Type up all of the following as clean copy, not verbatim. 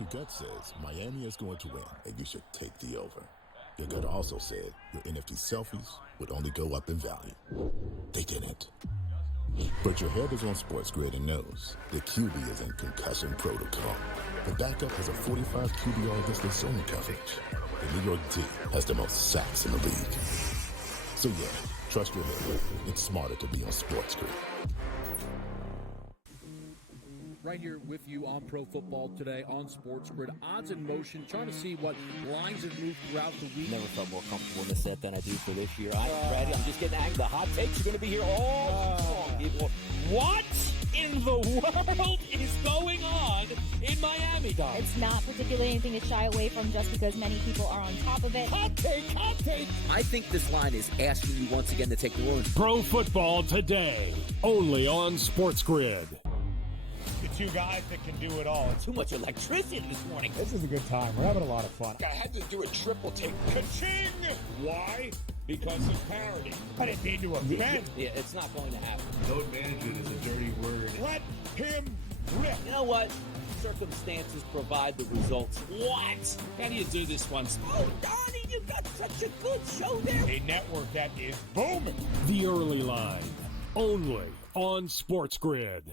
Your gut says Miami is going to win and you should take the over. Your gut also said your NFT selfies would only go up in value. They didn't. But your head is on SportsGrid and knows the QB is in concussion protocol. The backup has a 45 QBR against zone coverage. The New York D has the most sacks in the league. So yeah, trust your head. It's smarter to be on SportsGrid. Right here with you on Pro Football Today on SportsGrid. Odds in motion, trying to see what lines have moved throughout the week. Never felt more comfortable in the set than I do for this year. I'm ready. I'm just getting angry. The hot takes are going to be here all long, people. What in the world is going on in Miami, Dom? It's not particularly anything to shy away from just because many people are on top of it. Hot take, hot take. I think this line is asking you once again to take the room. Pro Football Today, only on SportsGrid. The two guys that can do it all. Too much electricity this morning. This is a good time. We're having a lot of fun. I had to do a triple take. Ka-ching! Why? Because of parody. I didn't mean to offend. Yeah, it's not going to happen. Load management is a dirty word. Let him rip. You know what? Circumstances provide the results. What? How do you do this one? Oh, Donnie, you got such a good show there. A network that is booming. The Early Line, only on SportsGrid.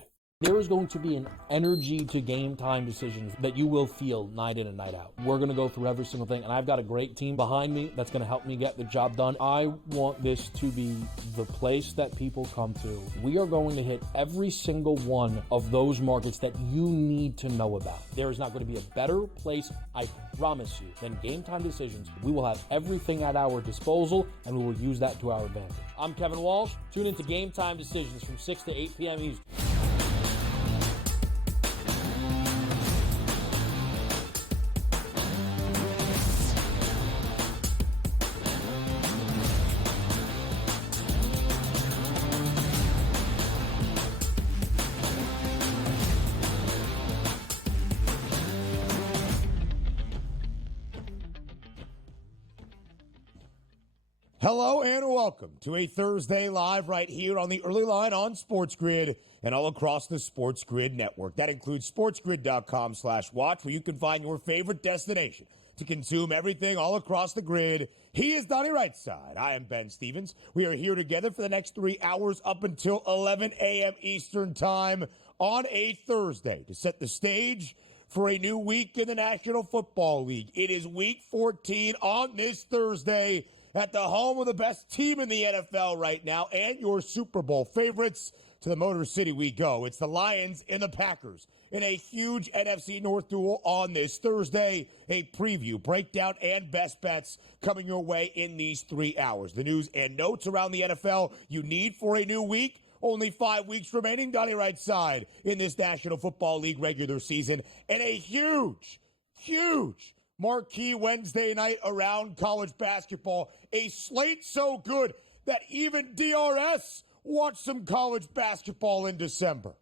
There is going to be an energy to game time decisions that you will feel night in and night out. We're going to go through every single thing, and I've got a great team behind me that's going to help me get the job done. I want this to be the place that people come to. We are going to hit every single one of those markets that you need to know about. There is not going to be a better place, I promise you, than Game Time Decisions. We will have everything at our disposal, and we will use that to our advantage. I'm Kevin Walsh. Tune into Game Time Decisions from 6 to 8 p.m. Eastern. Hello and welcome to a Thursday live right here on the Early Line on SportsGrid and all across the SportsGrid network. That includes sportsgrid.com/watch, where you can find your favorite destination to consume everything all across the grid. He is Donnie Rightside. I am Ben Stevens. We are here together for the next 3 hours up until 11 a.m. Eastern time on a Thursday to set the stage for a new week in the National Football League. It is Week 14 on this Thursday at the home of the best team in the NFL right now and your Super Bowl favorites. To the Motor City we go. It's the Lions and the Packers in a huge NFC North duel on this Thursday. A preview, breakdown, and best bets coming your way in these 3 hours. The news and notes around the NFL you need for a new week. Only 5 weeks remaining. Donnie Rightside in this National Football League regular season. And a huge marquee Wednesday night around college basketball. A slate so good that even DRS wants some college basketball in December.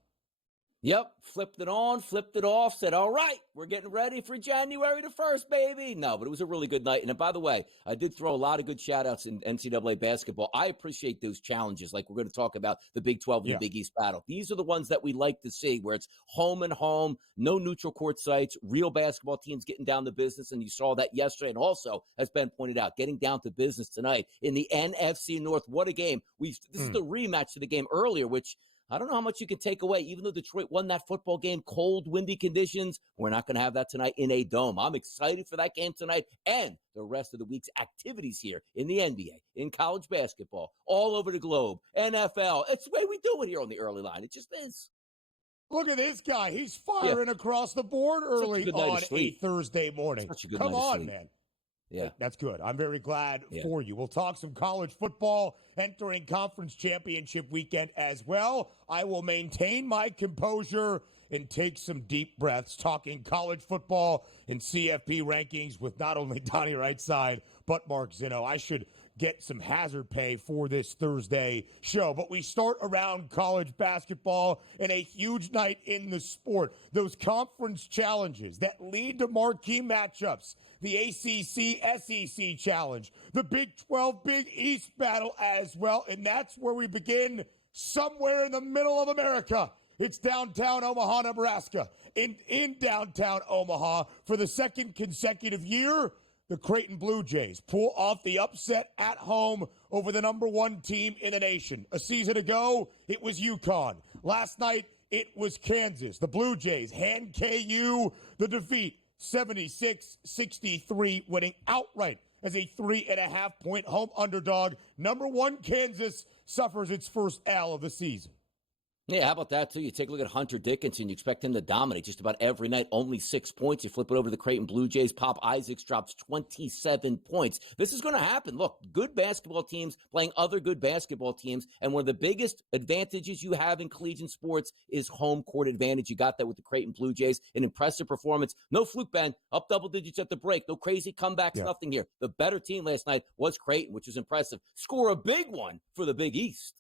Yep, flipped it on, flipped it off, said, all right, we're getting ready for January the 1st, baby. No, but it was a really good night. And by the way, I did throw a lot of good shout-outs in NCAA basketball. I appreciate those challenges, like we're going to talk about the Big 12 and the Big East battle. These are the ones that we like to see, where it's home and home, no neutral court sites, real basketball teams getting down to business, and you saw that yesterday. And also, as Ben pointed out, getting down to business tonight in the NFC North. What a game. This is the rematch to the game earlier, which I don't know how much you can take away. Even though Detroit won that football game, cold, windy conditions, we're not going to have that tonight in a dome. I'm excited for that game tonight and the rest of the week's activities here in the NBA, in college basketball, all over the globe, NFL. It's the way we do it here on the Early Line. It just is. Look at this guy. He's firing across the board early on a Thursday morning. Come on, man. Yeah. That's good. I'm very glad for you. We'll talk some college football entering conference championship weekend as well. I will maintain my composure and take some deep breaths talking college football and CFP rankings with not only Donnie Rightside, but Mark Zinno. I should get some hazard pay for this Thursday show. But we start around college basketball and a huge night in the sport. Those conference challenges that lead to marquee matchups. The ACC-SEC challenge, the Big 12 Big East battle as well. And that's where we begin somewhere in the middle of America. It's downtown Omaha, Nebraska. In downtown Omaha for the second consecutive year, the Creighton Blue Jays pull off the upset at home over the number one team in the nation. A season ago, it was UConn. Last night, it was Kansas. The Blue Jays hand KU the defeat, 76-63, winning outright as a 3.5-point home underdog. Number one Kansas suffers its first L of the season. Yeah, how about that, too? You take a look at Hunter Dickinson. You expect him to dominate just about every night. Only 6 points. You flip it over to the Creighton Blue Jays. Pop Isaacs drops 27 points. This is going to happen. Look, good basketball teams playing other good basketball teams. And one of the biggest advantages you have in collegiate sports is home court advantage. You got that with the Creighton Blue Jays. An impressive performance. No fluke, Ben. Up double digits at the break. No crazy comebacks, nothing here. The better team last night was Creighton, which was impressive. Score a big one for the Big East.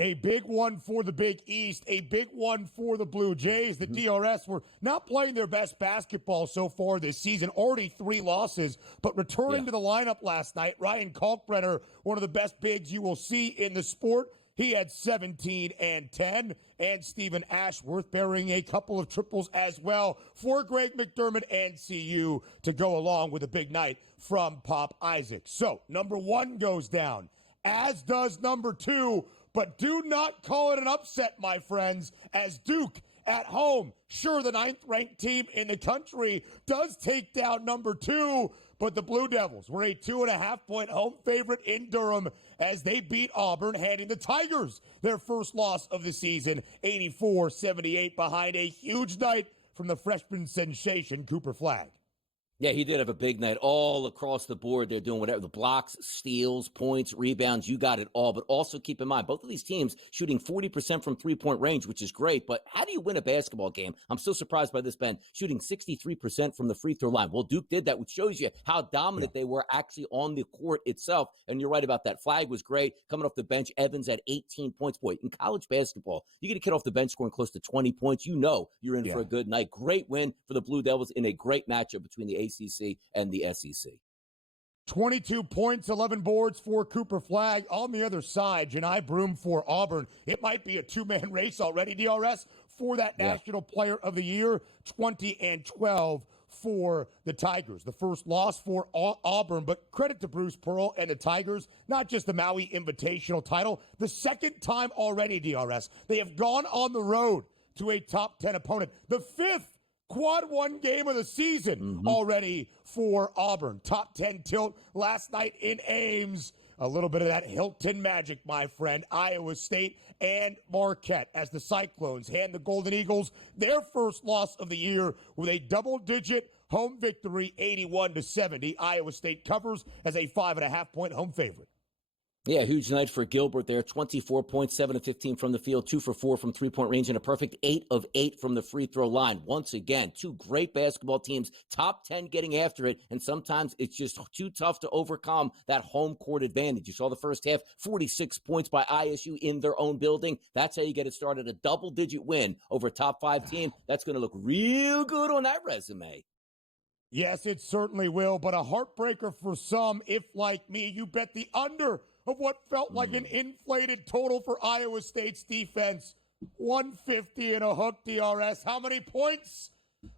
A big one for the Big East, a big one for the Blue Jays. The DRS were not playing their best basketball so far this season, already 3 losses, but returning to the lineup last night, Ryan Kalkbrenner, one of the best bigs you will see in the sport. He had 17 and 10, and Stephen Ashworth bearing a couple of triples as well for Greg McDermott and CU to go along with a big night from Pop Isaacs. So, number 1 goes down, as does number 2. But do not call it an upset, my friends, as Duke at home, sure, the 9th-ranked team in the country, does take down number 2, but the Blue Devils were a 2.5-point home favorite in Durham as they beat Auburn, handing the Tigers their first loss of the season, 84-78, behind a huge night from the freshman sensation, Cooper Flagg. Yeah, he did have a big night all across the board. They're doing whatever. The blocks, steals, points, rebounds, you got it all. But also keep in mind, both of these teams shooting 40% from three-point range, which is great. But how do you win a basketball game? I'm so surprised by this, Ben, shooting 63% from the free throw line. Well, Duke did that, which shows you how dominant they were actually on the court itself. And you're right about that. Flagg was great. Coming off the bench, Evans had 18 points. Boy, in college basketball, you get a kid off the bench scoring close to 20 points. You know you're in for a good night. Great win for the Blue Devils in a great matchup between the ACC and the SEC. 22 points, 11 boards for Cooper Flagg. On the other side, Janai Broome for Auburn. It might be a 2-man race already, DRS, for that National Player of the Year. 20 and 12 for the Tigers. The first loss for Auburn, but credit to Bruce Pearl and the Tigers, not just the Maui Invitational title. The second time already, DRS, they have gone on the road to a top 10 opponent. The 5th Quad 1 game of the season already for Auburn. Top 10 tilt last night in Ames. A little bit of that Hilton magic, my friend. Iowa State and Marquette as the Cyclones hand the Golden Eagles their first loss of the year with a double-digit home victory, 81-70. Iowa State covers as a 5.5-point home favorite. Yeah, huge night for Gilbert there. 24 points, 7 of 15 from the field, 2 for 4 from three-point range, and a perfect 8 of 8 from the free throw line. Once again, 2 great basketball teams, top 10 getting after it, and sometimes it's just too tough to overcome that home court advantage. You saw the first half, 46 points by ISU in their own building. That's how you get it started. A double-digit win over a top 5 team. That's going to look real good on that resume. Yes, it certainly will, but a heartbreaker for some if, like me, you bet the under of what felt like an inflated total for Iowa State's defense. 150 and a hook, DRS. How many points?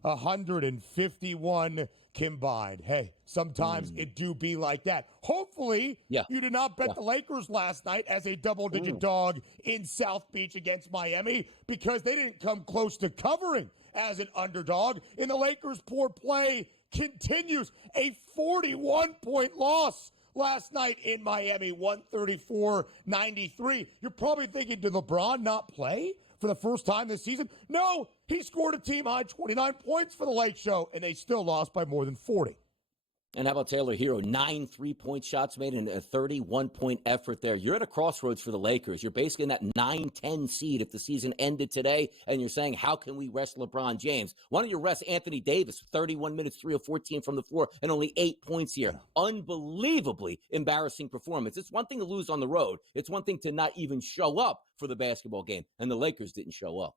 151 combined. Hey, sometimes it do be like that. Hopefully, you did not bet the Lakers last night as a double-digit dog in South Beach against Miami because they didn't come close to covering as an underdog. And the Lakers' poor play continues. A 41-point loss last night in Miami, 134-93. You're probably thinking, did LeBron not play for the first time this season? No, he scored a team-high 29 points for the Lake Show, and they still lost by more than 40. And how about Taylor Hero? 9 3-point shots made and a 31-point effort there. You're at a crossroads for the Lakers. You're basically in that 9-10 seed if the season ended today, and you're saying, how can we rest LeBron James? Why don't you rest Anthony Davis? 31 minutes, 3 of 14 from the floor, and only 8 points here. Unbelievably embarrassing performance. It's one thing to lose on the road. It's one thing to not even show up for the basketball game, and the Lakers didn't show up.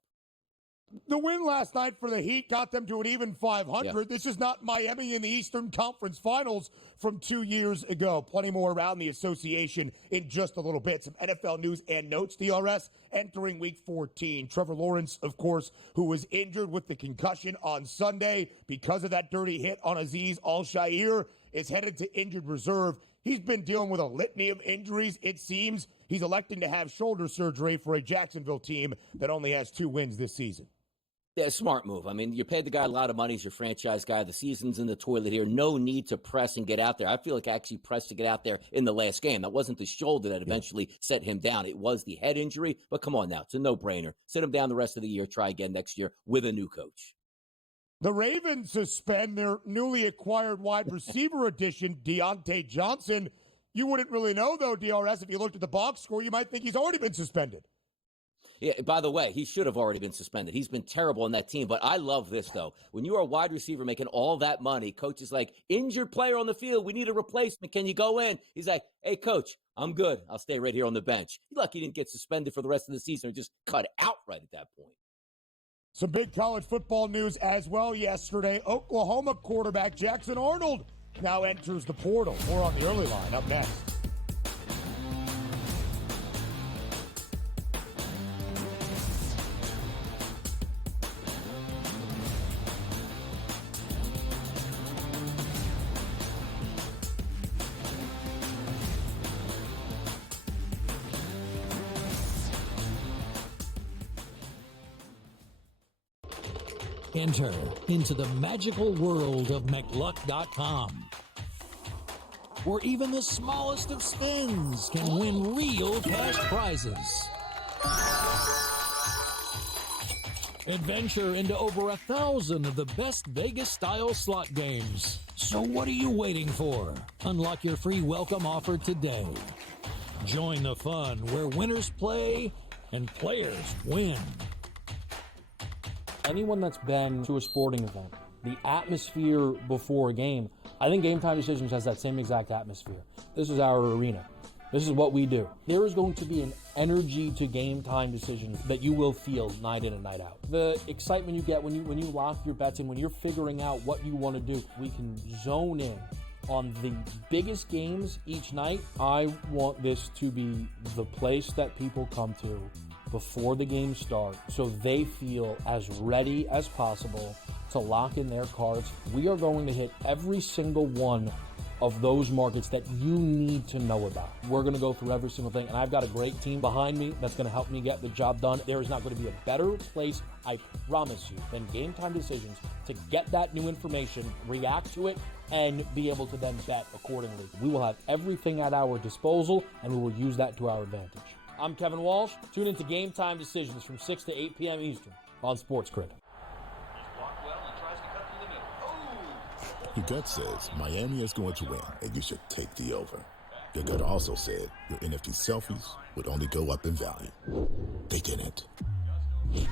The win last night for the Heat got them to an even 500. Yeah. This is not Miami in the Eastern Conference Finals from 2 years ago. Plenty more around the association in just a little bit. Some NFL news and notes. DRS entering Week 14. Trevor Lawrence, of course, who was injured with the concussion on Sunday because of that dirty hit on Azeez Al-Shaair, is headed to injured reserve. He's been dealing with a litany of injuries, it seems. He's electing to have shoulder surgery for a Jacksonville team that only has 2 wins this season. Yeah, smart move. I mean, you paid the guy a lot of money. He's your franchise guy. The season's in the toilet here. No need to press and get out there. I feel like I actually pressed to get out there in the last game. That wasn't the shoulder that eventually set him down. It was the head injury. But come on now. It's a no-brainer. Sit him down the rest of the year. Try again next year with a new coach. The Ravens suspend their newly acquired wide receiver addition, Deontay Johnson. You wouldn't really know, though, DRS, if you looked at the box score, you might think he's already been suspended. Yeah, by the way, he should have already been suspended. He's been terrible on that team. But I love this, though. When you are a wide receiver making all that money, coach is like, injured player on the field. We need a replacement. Can you go in? He's like, hey, coach, I'm good. I'll stay right here on the bench. You're lucky he didn't get suspended for the rest of the season or just cut out right at that point. Some big college football news as well yesterday. Oklahoma quarterback Jackson Arnold now enters the portal. More on the early line up next. Enter into the magical world of McLuck.com, where even the smallest of spins can win real cash prizes. Adventure into over 1,000 of the best Vegas-style slot games. So what are you waiting for? Unlock your free welcome offer today. Join the fun where winners play and players win. Anyone that's been to a sporting event, the atmosphere before a game, I think Game Time Decisions has that same exact atmosphere. This is our arena. This is what we do. There is going to be an energy to Game Time Decisions that you will feel night in and night out. The excitement you get when you lock your bets in, when you're figuring out what you want to do, we can zone in on the biggest games each night. I want this to be the place that people come to before the game starts so they feel as ready as possible to lock in their cards. We are going to hit every single one of those markets that you need to know about. We're going to go through every single thing, and I've got a great team behind me that's going to help me get the job done. There is not going to be a better place, I promise you, than Game Time Decisions to get that new information, react to it, and be able to then bet accordingly. We will have everything at our disposal, and we will use that to our advantage. I'm Kevin Walsh. Tune into Game Time Decisions from 6 to 8 p.m. Eastern on Sports Grid. Your gut says Miami is going to win, and you should take the over. Your gut also said your NFT selfies would only go up in value. They didn't.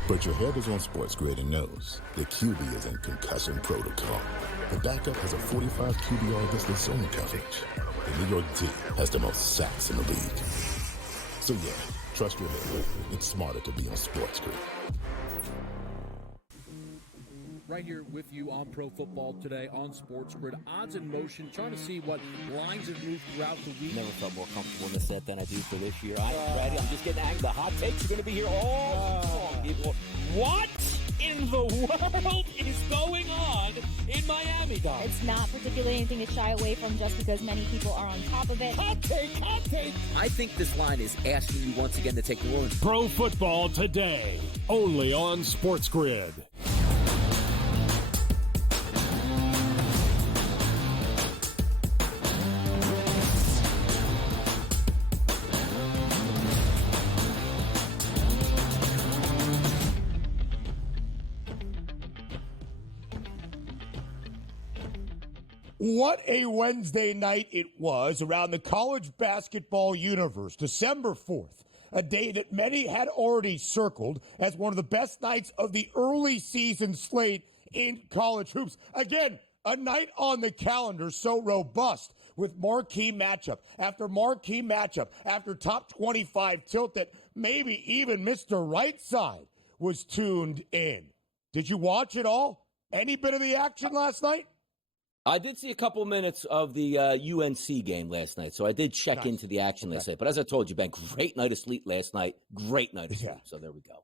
But your head is on Sports Grid and knows the QB is in concussion protocol. The backup has a 45 QBR against the zone coverage. The New York D has the most sacks in the league. So yeah, trust your head. It's smarter to be on Sports Grid. Right here with you on Pro Football Today on Sports Grid. Odds in motion, trying to see what lines have moved throughout the week. Never felt more comfortable in the set than I do for this year. I am ready. I'm just getting angry. The hot takes are going to be here all long, people. What in the world is going on in Miami, Dom? It's not particularly anything to shy away from just because many people are on top of it. Hot take, hot take. I think this line is asking you once again to take the Bruins. Pro Football Today, only on Sports Grid. What a Wednesday night it was around the college basketball universe. December 4th, a day that many had already circled as one of the best nights of the early season slate in college hoops. Again, a night on the calendar so robust with marquee matchup after marquee matchup after top 25 tilt that maybe even Mr. Right Side was tuned in. Did you watch it all? Any bit of the action last night? I did see a couple minutes of the UNC game last night, so I did check into the action last night. But as I told you, Ben, great night of sleep last night. Great night of sleep. So there we go.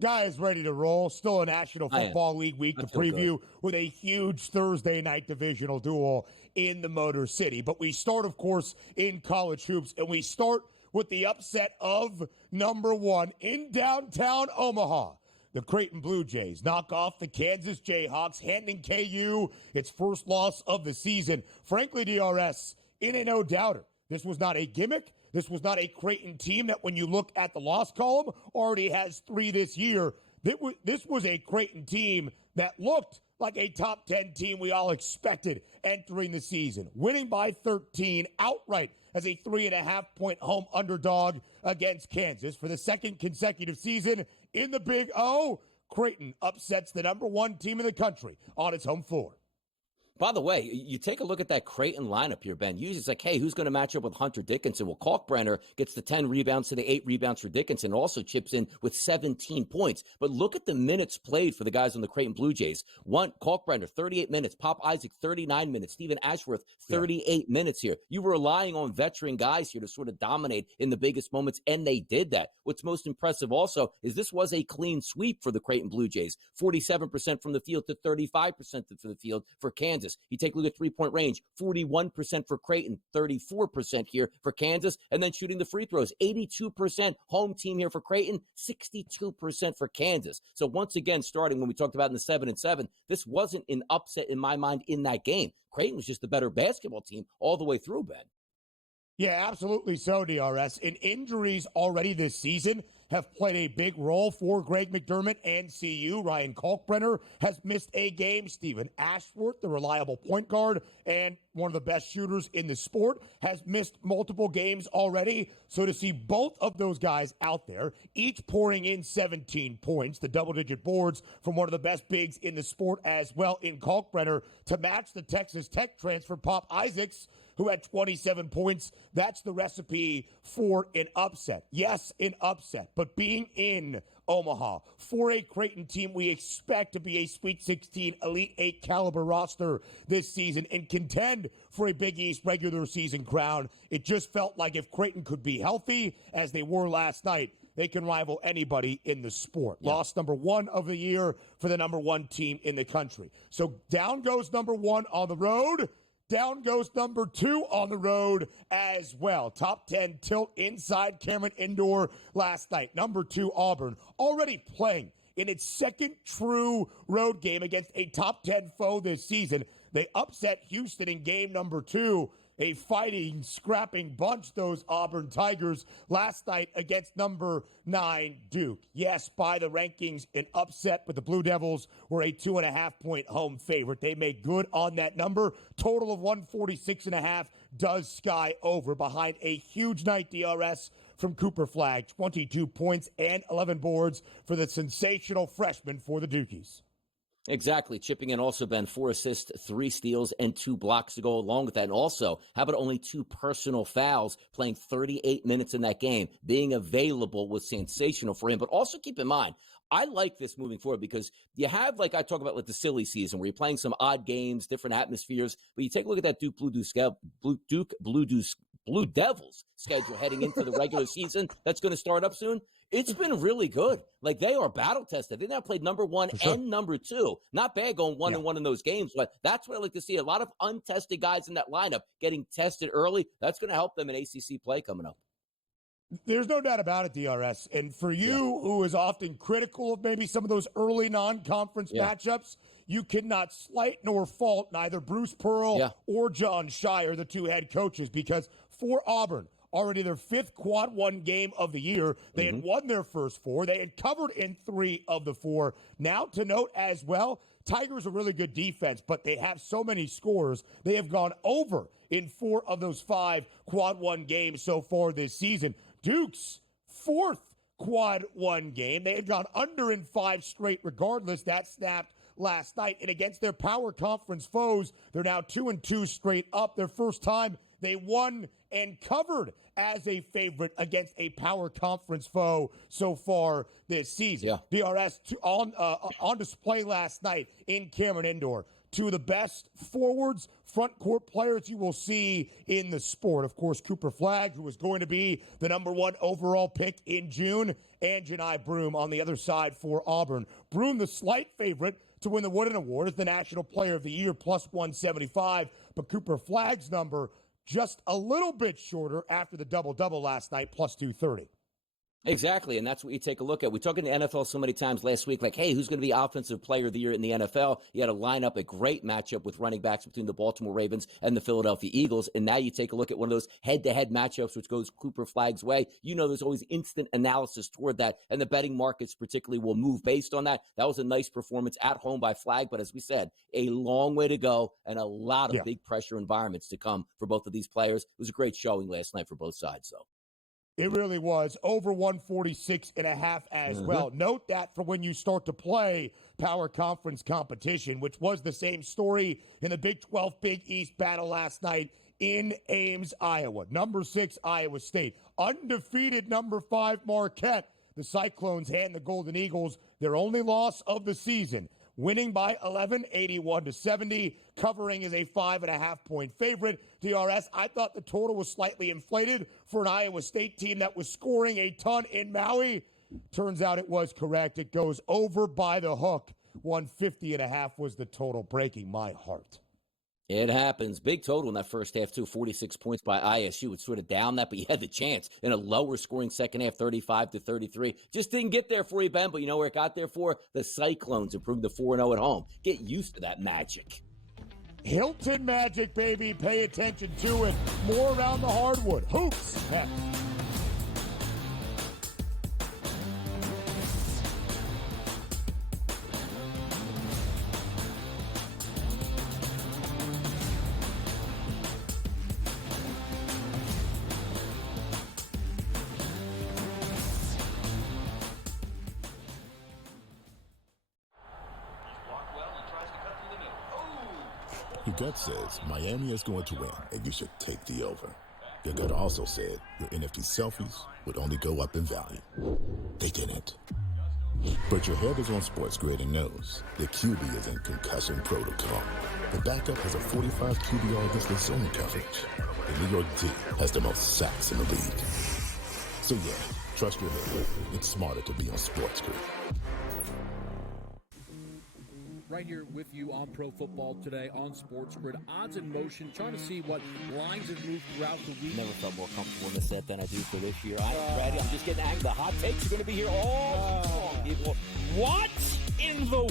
Guys ready to roll. Still a National Football League week to preview with a huge Thursday night divisional duel in the Motor City. But we start, of course, in college hoops, and we start with the upset of number 1 in downtown Omaha. The Creighton Blue Jays knock off the Kansas Jayhawks, handing KU its first loss of the season. Frankly, DRS, it ain't no doubter. This was not a gimmick. This was not a Creighton team that, when you look at the loss column, already has 3 this year. This was a Creighton team that looked like a top 10 team we all expected entering the season, winning by 13 outright as a 3.5-point home underdog against Kansas for the second consecutive season. In the Big O, Creighton upsets the number 1 team in the country on its home floor. By the way, you take a look at that Creighton lineup here, Ben. Usually it's like, hey, who's going to match up with Hunter Dickinson? Well, Kalkbrenner gets the 10 rebounds to the 8 rebounds for Dickinson, also chips in with 17 points. But look at the minutes played for the guys on the Creighton Blue Jays. Kalkbrenner, 38 minutes. Pop Isaac, 39 minutes. Stephen Ashworth, 38 minutes here. You were relying on veteran guys here to sort of dominate in the biggest moments, and they did that. What's most impressive also is this was a clean sweep for the Creighton Blue Jays. 47% from the field to 35% for the field for Kansas. You take a look at three-point range, 41% for Creighton, 34% here for Kansas, and then shooting the free throws, 82% home team here for Creighton, 62% for Kansas. So once again, starting when we talked about in the 7-7, this wasn't an upset in my mind in that game. Creighton was just the better basketball team all the way through, Ben. Yeah, absolutely so, DRS. And injuries already this season have played a big role for Greg McDermott and CU. Ryan Kalkbrenner has missed a game. Stephen Ashworth, the reliable point guard and one of the best shooters in the sport, has missed multiple games already. So to see both of those guys out there, each pouring in 17 points, the double-digit boards from one of the best bigs in the sport as well in Kalkbrenner, to match the Texas Tech transfer Pop Isaacs, who had 27 points. That's the recipe for an upset. Yes, an upset, but being in Omaha for a Creighton team we expect to be a Sweet 16 Elite 8 caliber roster this season and contend for a Big East regular season crown. It just felt like if Creighton could be healthy, as they were last night, they can rival anybody in the sport. Yeah. Loss number 1 of the year for the number 1 team in the country. So down goes number 1 on the road. Down goes number 2 on the road as well. Top 10 tilt inside Cameron Indoor last night. Number 2, Auburn, already playing in its second true road game against a top 10 foe this season. They upset Houston in game number 2. A fighting, scrapping bunch, those Auburn Tigers, last night against number 9 Duke. Yes, by the rankings, an upset, but the Blue Devils were a 2.5-point home favorite. They made good on that number. Total of 146.5 does Sky over behind a huge night, DRS, from Cooper Flagg. 22 points and 11 boards for the sensational freshman for the Dukies. Exactly. Chipping in also, Ben, 4 assists, 3 steals, and 2 blocks to go along with that. And also, how about only 2 personal fouls, playing 38 minutes in that game? Being available was sensational for him. But also keep in mind, I like this moving forward because you have, like I talk about, like the silly season where you're playing some odd games, different atmospheres. But you take a look at that Duke Blue Devils schedule heading into the regular season that's going to start up soon. It's been really good. Like, they are battle tested. They now played number 1 and number 2. Not bad going 1-1 in those games, but that's what I like to see. A lot of untested guys in that lineup getting tested early. That's going to help them in ACC play coming up. There's no doubt about it, DRS. And for you, who is often critical of maybe some of those early non-conference matchups, you cannot slight nor fault neither Bruce Pearl or John Shire, the 2 head coaches, because for Auburn, already their 5th quad 1 game of the year. They had won their first 4. They had covered in 3 of the 4. Now to note as well, Tigers are really good defense, but they have so many scores. They have gone over in 4 of those 5 quad 1 games so far this season. Duke's 4th quad 1 game. They had gone under in 5 straight regardless. That snapped last night. And against their power conference foes, they're now 2-2 straight up. Their first time they won and covered as a favorite against a power conference foe so far this season. Yeah. DRS on display last night in Cameron Indoor. Two of the best forwards, front court players you will see in the sport. Of course, Cooper Flagg, who was going to be the #1 overall pick in June, and Johni Broome on the other side for Auburn. Broome, the slight favorite to win the Wooden Award as the National Player of the Year, plus 175. But Cooper Flagg's number just a little bit shorter after the double-double last night, plus 230. Exactly, and that's what you take a look at. We talked in the NFL so many times last week, like, hey, who's going to be Offensive Player of the Year in the NFL? You had to line up a great matchup with running backs between the Baltimore Ravens and the Philadelphia Eagles, and now you take a look at one of those head-to-head matchups, which goes Cooper Flagg's way. You know there's always instant analysis toward that, and the betting markets particularly will move based on that. That was a nice performance at home by Flagg, but as we said, a long way to go and a lot of big pressure environments to come for both of these players. It was a great showing last night for both sides, though. It really was. Over 146.5 as well. Note that for when you start to play power conference competition, which was the same story in the Big 12 Big East battle last night in Ames, Iowa. #6, Iowa State. Undefeated #5, Marquette. The Cyclones hand the Golden Eagles their only loss of the season, winning by 11, 81-70, covering as a 5.5-point favorite. DRS, I thought the total was slightly inflated for an Iowa State team that was scoring a ton in Maui. Turns out it was correct. It goes over by the hook. 150.5 was the total, breaking my heart. It happens. Big total in that first half, too. 46 points by ISU. It's sort of down that, but you had the chance in a lower scoring second half, 35-33. Just didn't get there for you, Ben, but you know where it got there for? The Cyclones improved to 4-0 at home. Get used to that magic. Hilton Magic, baby. Pay attention to it. More around the hardwood. Hoops. Heck. Your gut says Miami is going to win, and you should take the over. Your gut also said your NFT selfies would only go up in value. They didn't. But your head is on SportsGrid and knows the QB is in concussion protocol. The backup has a 45 QBR against the zone coverage. The New York D has the most sacks in the league. So yeah, trust your head. It's smarter to be on SportsGrid. Right here with you on Pro Football Today on Sports Grid. Odds in motion, trying to see what lines have moved throughout the week. Never felt more comfortable in the set than I do for this year. I'm ready. I'm just getting angry. The hot takes are going to be here all long, people. What in the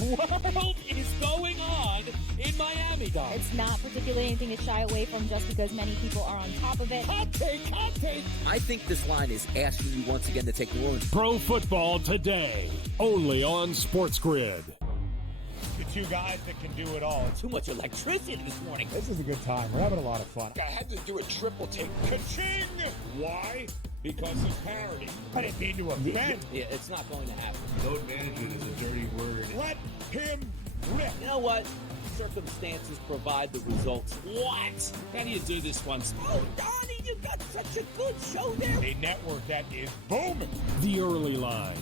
world is going on in Miami, Dom? It's not particularly anything to shy away from just because many people are on top of it. Hot take, hot take. I think this line is asking you once again to take New Orleans. Pro Football Today, only on Sports Grid. The two guys that can do it all. Too much electricity this morning. This is a good time. We're having a lot of fun. I had to do a triple take. Ka-ching! Why? Because of parity. I didn't mean to offend. Yeah, it's not going to happen. Load management is a dirty word. Let him rip. You know what? Circumstances provide the results. What? How do you do this once? Oh, Donnie, you got such a good show there. A network that is booming. The early line,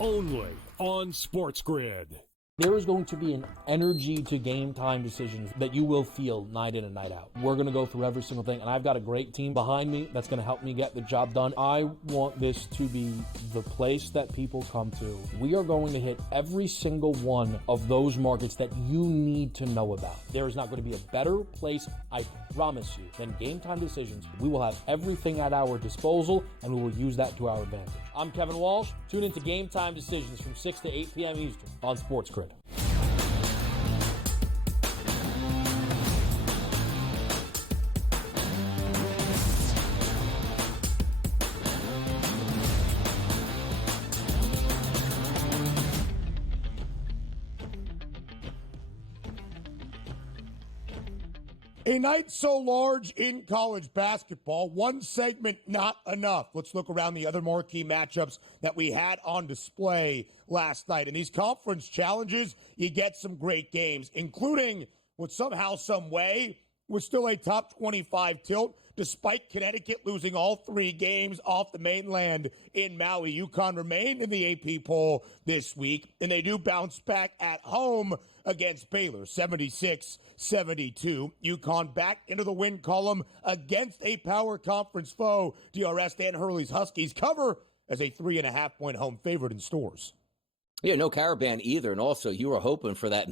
only on Sports Grid. There is going to be an energy to game time decisions that you will feel night in and night out. We're going to go through every single thing, and I've got a great team behind me that's going to help me get the job done. I want this to be the place that people come to. We are going to hit every single one of those markets that you need to know about. There is not going to be a better place, I promise you, than Game Time Decisions. We will have everything at our disposal, and we will use that to our advantage. I'm Kevin Walsh. Tune into Game Time Decisions from 6 to 8 p.m. Eastern on Sports Grid. A night so large in college basketball, one segment not enough. Let's look around the other marquee matchups that we had on display last night. In these conference challenges, you get some great games, including what somehow, some way was still a top 25 tilt, despite Connecticut losing all 3 games off the mainland in Maui. UConn remained in the AP poll this week, and they do bounce back at home against Baylor, 76-72. UConn back into the win column against a power conference foe. DRS Dan Hurley's Huskies cover as a 3.5-point home favorite in stores. Yeah, no Caravan either. And also, you were hoping for that.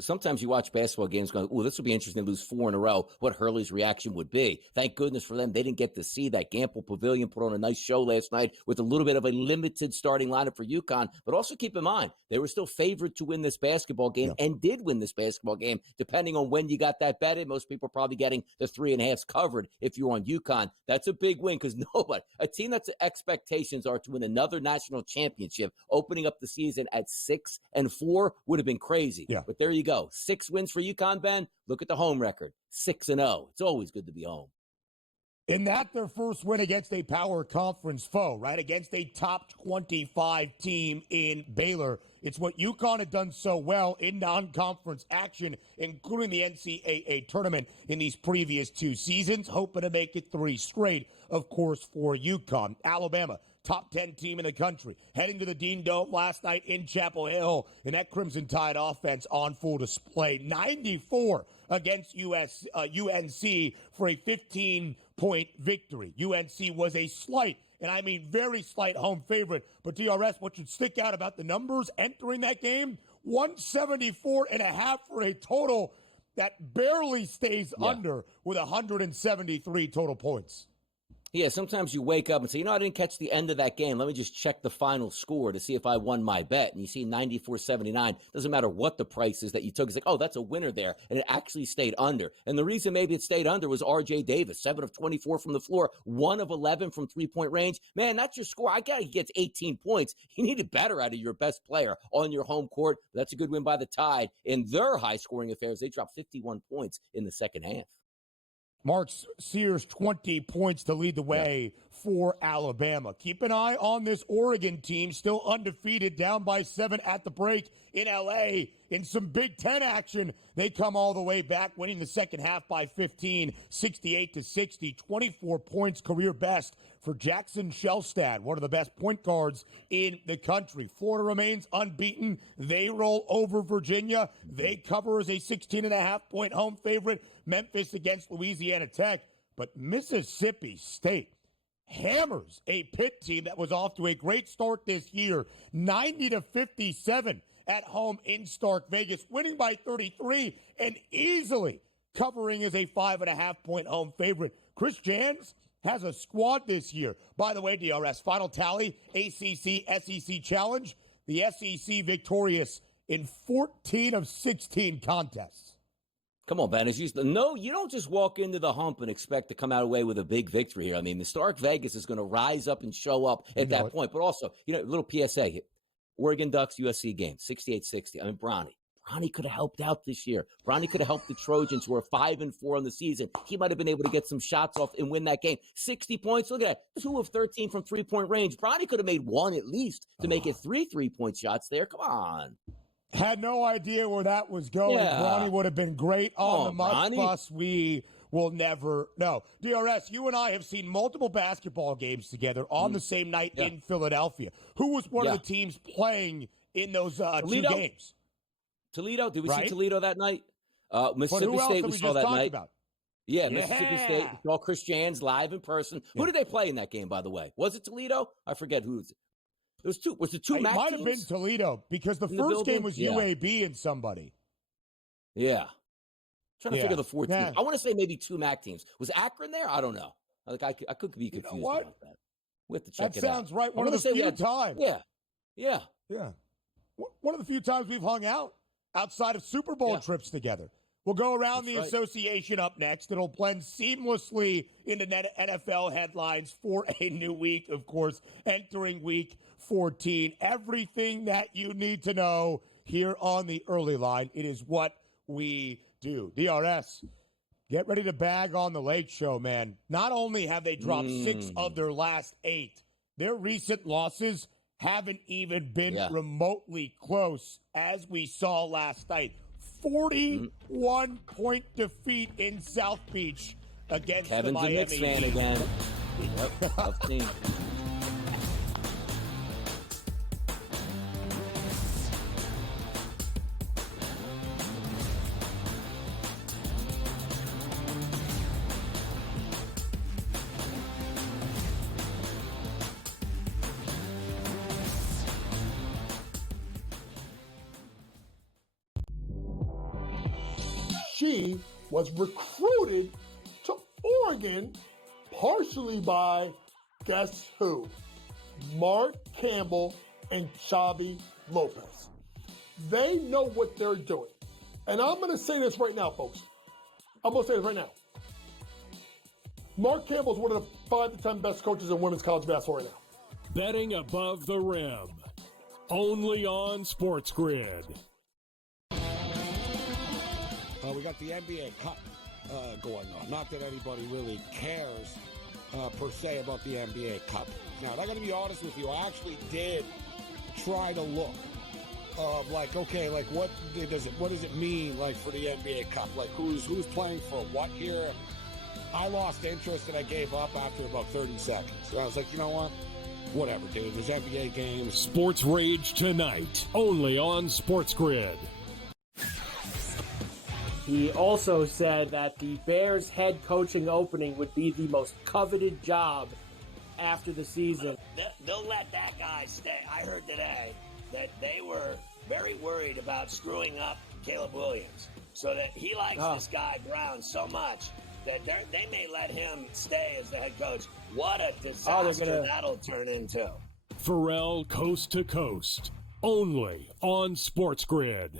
Sometimes you watch basketball games going, oh, this would be interesting to lose 4 in a row, what Hurley's reaction would be. Thank goodness for them. They didn't get to see that. Gamble Pavilion put on a nice show last night with a little bit of a limited starting lineup for UConn. But also keep in mind, they were still favored to win this basketball game and did win this basketball game, depending on when you got that betted. Most people are probably getting the 3.5s covered if you're on UConn. That's a big win because nobody, a team that's expectations are to win another national championship, opening up the season at 6-4 would have been crazy. Yeah. But there you go. 6 wins for UConn, Ben. Look at the home record. 6-0. It's always good to be home. In that, their first win against a power conference foe, right? Against a top 25 team in Baylor. It's what UConn had done so well in non-conference action, including the NCAA tournament in these previous 2 seasons, hoping to make it 3 straight, of course, for UConn. Alabama, top 10 team in the country, heading to the Dean Dome last night in Chapel Hill, and that Crimson Tide offense on full display. 94 against UNC for a 15-point victory. UNC was a slight, and I mean very slight, home favorite. But DRS, what should stick out about the numbers entering that game? 174.5 for a total that barely stays under with 173 total points. Yeah, sometimes you wake up and say, I didn't catch the end of that game. Let me just check the final score to see if I won my bet. And you see 94.79. Doesn't matter what the price is that you took. It's like, oh, that's a winner there. And it actually stayed under. And the reason maybe it stayed under was R.J. Davis, 7 of 24 from the floor, 1 of 11 from three-point range. Man, that's your score. I got he gets 18 points. You need it better out of your best player on your home court. That's a good win by the Tide. In their high-scoring affairs, they dropped 51 points in the second half. Mark Sears, 20 points to lead the way for Alabama. Keep an eye on this Oregon team, still undefeated, down by 7 at the break in L.A. In some Big Ten action, they come all the way back, winning the second half by 15, 68-60, 24 points, career best for Jackson Shelstad, one of the best point guards in the country. Florida remains unbeaten. They roll over Virginia. They cover as a 16.5-point home favorite. Memphis against Louisiana Tech. But Mississippi State hammers a Pitt team that was off to a great start this year, 90-57 at home in Stark Vegas, winning by 33 and easily covering as a 5.5-point home favorite. Chris Jans has a squad this year. By the way, DRS, final tally, ACC SEC Challenge, the SEC victorious in 14 of 16 contests. Come on, Ben. No, you don't just walk into the hump and expect to come out away with a big victory here. I mean, the Stark Vegas is going to rise up and show up at that point. But also, a little PSA, Oregon Ducks USC game, 68-60. I mean, Bronny could have helped out this year. Bronny could have helped the Trojans, who are 5-4 on the season. He might have been able to get some shots off and win that game. 60 points. Look at that. 2 of 13 from three-point range. Bronny could have made 1 at least to make it 3 3-point shots there. Come on. Had no idea where that was going. Yeah. Bronny would have been great on the Much Bus. We will never know. DRS, you and I have seen multiple basketball games together on the same night in Philadelphia. Who was one of the teams playing in those 2 games? Toledo. Did we see Toledo that night? Mississippi State we saw that night. About? Yeah, Mississippi State. We saw Chris Jans live in person. Who did they play in that game, by the way? Was it Toledo? I forget who was it. There was 2. Was it 2 MAC teams? It might have been Toledo because the first game was UAB and somebody. Yeah. Trying to figure the 4 teams. I want to say maybe 2 MAC teams. Was Akron there? I don't know. I could be confused about that. We have to check it out. That sounds right. One of the few times. Yeah. One of the few times we've hung out outside of Super Bowl trips together. We'll go around the association up next. It'll blend seamlessly into NFL headlines for a new week, of course, entering week 14. Everything that you need to know here on the early line. It is what we do. DRS, get ready to bag on the Lake Show, man. Not only have they dropped 6 of their last 8, their recent losses haven't even been remotely close, as we saw last night. 41-point defeat in South Beach against Kevin's the Miami a Knicks fan Heat. again. Yep, tough team. She was recruited to Oregon partially by, guess who? Mark Campbell and Xavi Lopez. They know what they're doing. And I'm going to say this right now, folks. I'm going to say this right now. Mark Campbell's one of the 5 to 10 best coaches in women's college basketball right now. Betting above the rim. Only on Sports Grid. We got the NBA Cup going on. Not that anybody really cares per se about the NBA Cup. Now, I got to be honest with you. I actually did try to look of okay, what does it mean for the NBA Cup? Who's playing for what here? I lost interest and I gave up after about 30 seconds. So I was like, you know what? Whatever, dude. There's NBA games. Sports Rage tonight, only on Sports Grid. He also said that the Bears head coaching opening would be the most coveted job after the season. They'll let that guy stay. I heard today that they were very worried about screwing up Caleb Williams, so that he likes this guy Brown so much that they may let him stay as the head coach. What a disaster that'll turn into. Pharrell Coast to Coast, only on Sports Grid.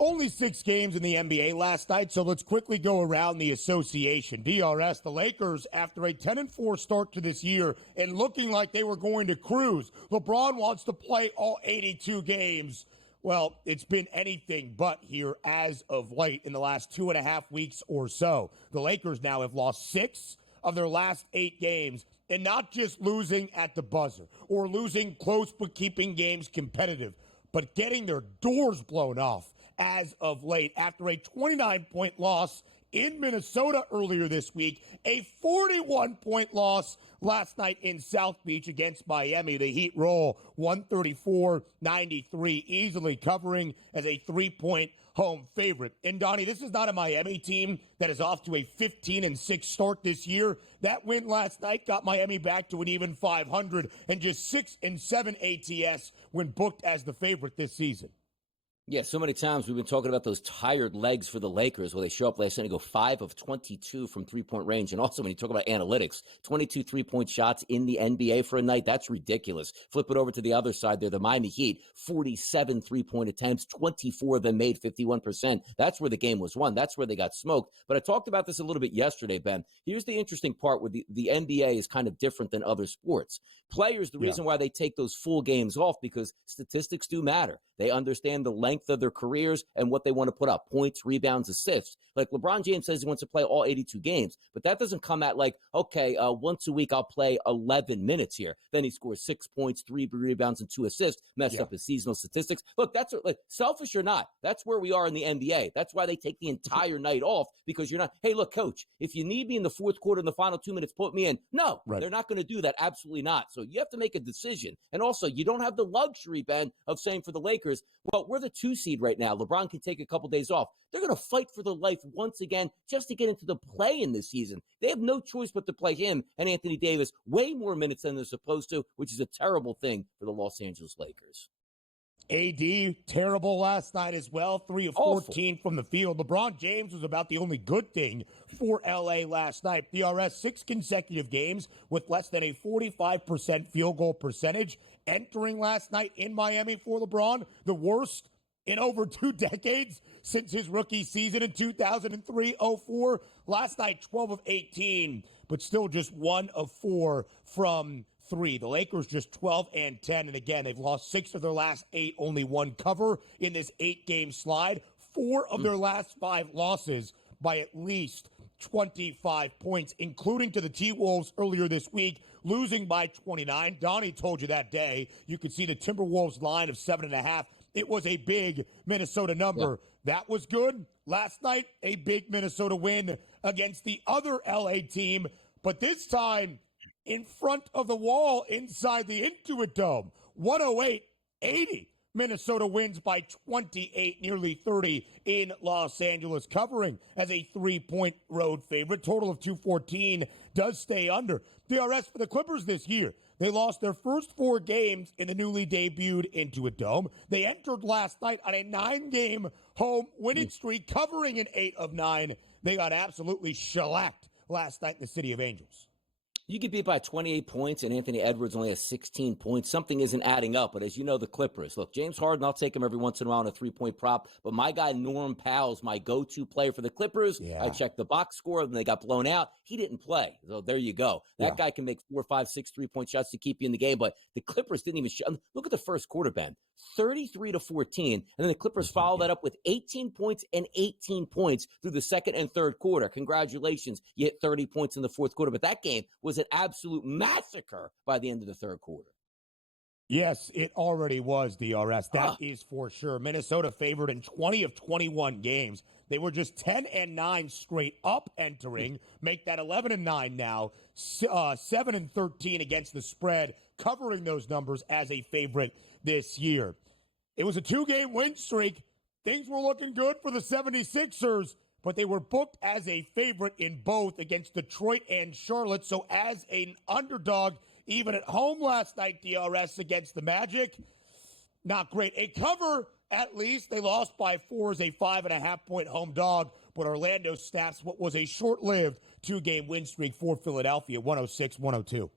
Only 6 games in the NBA last night, so let's quickly go around the association. DRS, the Lakers, after a 10-4 start to this year and looking like they were going to cruise. LeBron wants to play all 82 games. Well, it's been anything but here as of late in the last 2.5 weeks or so. The Lakers now have lost 6 of their last 8 games, and not just losing at the buzzer or losing close but keeping games competitive, but getting their doors blown off as of late after a 29-point loss in Minnesota earlier this week, a 41-point loss last night in South Beach against Miami. The Heat roll 134-93, easily covering as a 3-point home favorite. And Donnie, this is not a Miami team that is off to a 15-6 start this year. That win last night got Miami back to an even 500 and just 6-7 ATS when booked as the favorite this season. Yeah, so many times we've been talking about those tired legs for the Lakers where they show up last night and go 5 of 22 from three-point range. And also when you talk about analytics, 22 three-point shots in the NBA for a night, that's ridiculous. Flip it over to the other side there, the Miami Heat, 47 three-point attempts, 24 of them made, 51%. That's where the game was won. That's where they got smoked. But I talked about this a little bit yesterday, Ben. Here's the interesting part where the NBA is kind of different than other sports. Players, the reason why they take those full games off, because statistics do matter. They understand the length of their careers and what they want to put up, points, rebounds, assists. Like LeBron James says he wants to play all 82 games, but that doesn't come at once a week I'll play 11 minutes here. Then he scores 6 points, 3 rebounds, and 2 assists, messed up his seasonal statistics. Look, that's selfish or not, that's where we are in the NBA. That's why they take the entire night off, because you're not, hey, look, coach, if you need me in the fourth quarter in the final 2 minutes, put me in. No, they're not going to do that. Absolutely not. So you have to make a decision. And also, you don't have the luxury, Ben, of saying for the Lakers, well, we're the 2 seed right now. LeBron can take a couple days off. They're going to fight for their life once again just to get into the play-in this season. They have no choice but to play him and Anthony Davis way more minutes than they're supposed to, which is a terrible thing for the Los Angeles Lakers. AD, terrible last night as well. 3 of 14 from the field. LeBron James was about the only good thing for LA last night. DRS, 6 consecutive games with less than a 45% field goal percentage. Entering last night in Miami for LeBron, the worst in over 2 decades since his rookie season in 2003-04. Last night, 12 of 18, but still just 1 of 4 from 3. The Lakers just 12 and 10. And again, they've lost 6 of their last 8, only 1 cover in this 8-game slide. 4 of their last 5 losses by at least 25 points, including to the T-Wolves earlier this week, losing by 29. Donnie told you that day. You could see the Timberwolves line of 7.5. It was a big Minnesota number. That was good. Last night, a big Minnesota win against the other LA team, but this time in front of the wall inside the Intuit Dome. 108-80. Minnesota wins by 28, nearly 30 in Los Angeles, covering as a 3-point road favorite. Total of 214 does stay under. DRS for the Clippers this year. They lost their first 4 games in the newly debuted Intuit Dome. They entered last night on a 9-game home winning streak, covering an 8 of 9. They got absolutely shellacked last night in the City of Angels. You get beat by 28 points, and Anthony Edwards only has 16 points. Something isn't adding up. But as you know, the Clippers. Look, James Harden, I'll take him every once in a while on a 3-point prop. But my guy, Norm Powell's my go-to player for the Clippers. Yeah. I checked the box score, and they got blown out. He didn't play. So there you go. That guy can make 4, 5, 6 3-point shots to keep you in the game. But the Clippers didn't even look at the first quarter, Ben. 33-14. And then the Clippers follow that up with 18 points and 18 points through the second and third quarter. Congratulations. You hit 30 points in the fourth quarter. But that game was an absolute massacre by the end of the third quarter. Yes, it already was, DRS. That is for sure. Minnesota favored in 20 of 21 games. They were just 10 and 9 straight up entering, make that 11 and 9 now, 7 and 13 against the spread, covering those numbers as a favorite this year. It was a 2-game win streak. Things were looking good for the 76ers, but they were booked as a favorite in both against Detroit and Charlotte. So as an underdog, even at home last night, DRS against the Magic, not great. A cover, at least. They lost by 4 as a 5.5-point home dog, but Orlando snaps what was a short-lived 2-game win streak for Philadelphia, 106-102.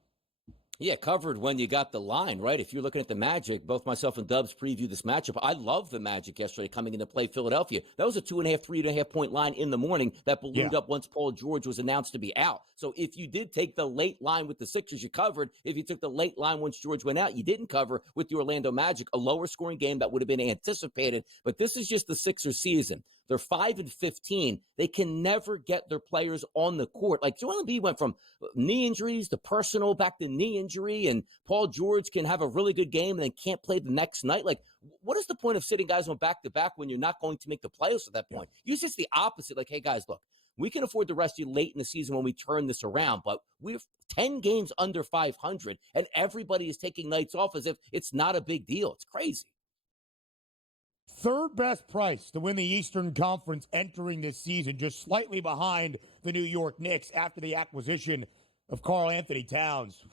Yeah, covered when you got the line, right? If you're looking at the Magic, both myself and Dubs preview this matchup. I love the Magic yesterday coming into play Philadelphia. That was a 2.5, 3.5-point line in the morning that ballooned up once Paul George was announced to be out. So if you did take the late line with the Sixers, you covered. If you took the late line once George went out, you didn't cover with the Orlando Magic, a lower scoring game that would have been anticipated. But this is just the Sixers season. They're 5 and 15. They can never get their players on the court. Like Joel Embiid went from knee injuries to personal back to knee injury, and Paul George can have a really good game and then can't play the next night. Like, what is the point of sitting guys on back-to-back when you're not going to make the playoffs at that point? Use just the opposite. Like, hey, guys, look, we can afford to rest you late in the season when we turn this around, but we're 10 games under 500, and everybody is taking nights off as if it's not a big deal. It's crazy. Third best price to win the Eastern Conference entering this season, just slightly behind the New York Knicks after the acquisition of Karl Anthony Towns.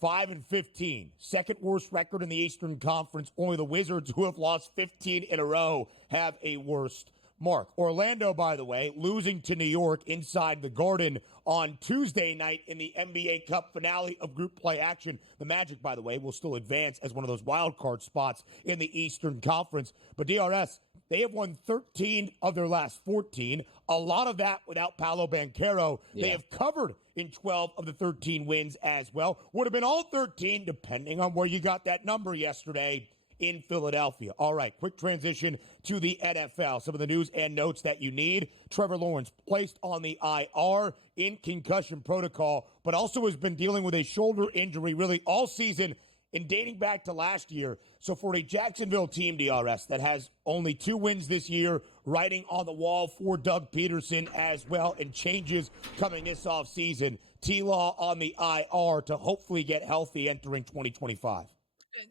5 and 15. Second worst record in the Eastern Conference. Only the Wizards, who have lost 15 in a row, have a worst mark. Orlando, by the way, losing to New York inside the Garden on Tuesday night in the NBA Cup finale of group play action. The Magic, by the way, will still advance as one of those wild card spots in the Eastern Conference. But DRS, they have won 13 of their last 14. A lot of that without Paolo Banchero. They have covered in 12 of the 13 wins as well. Would have been all 13, depending on where you got that number yesterday in Philadelphia. All right, quick transition to the NFL. Some of the news and notes that you need. Trevor Lawrence placed on the IR in concussion protocol, but also has been dealing with a shoulder injury really all season and dating back to last year. So for a Jacksonville team, DRS, that has only 2 wins this year, writing on the wall for Doug Peterson as well, and changes coming this offseason. T-Law on the IR to hopefully get healthy entering 2025.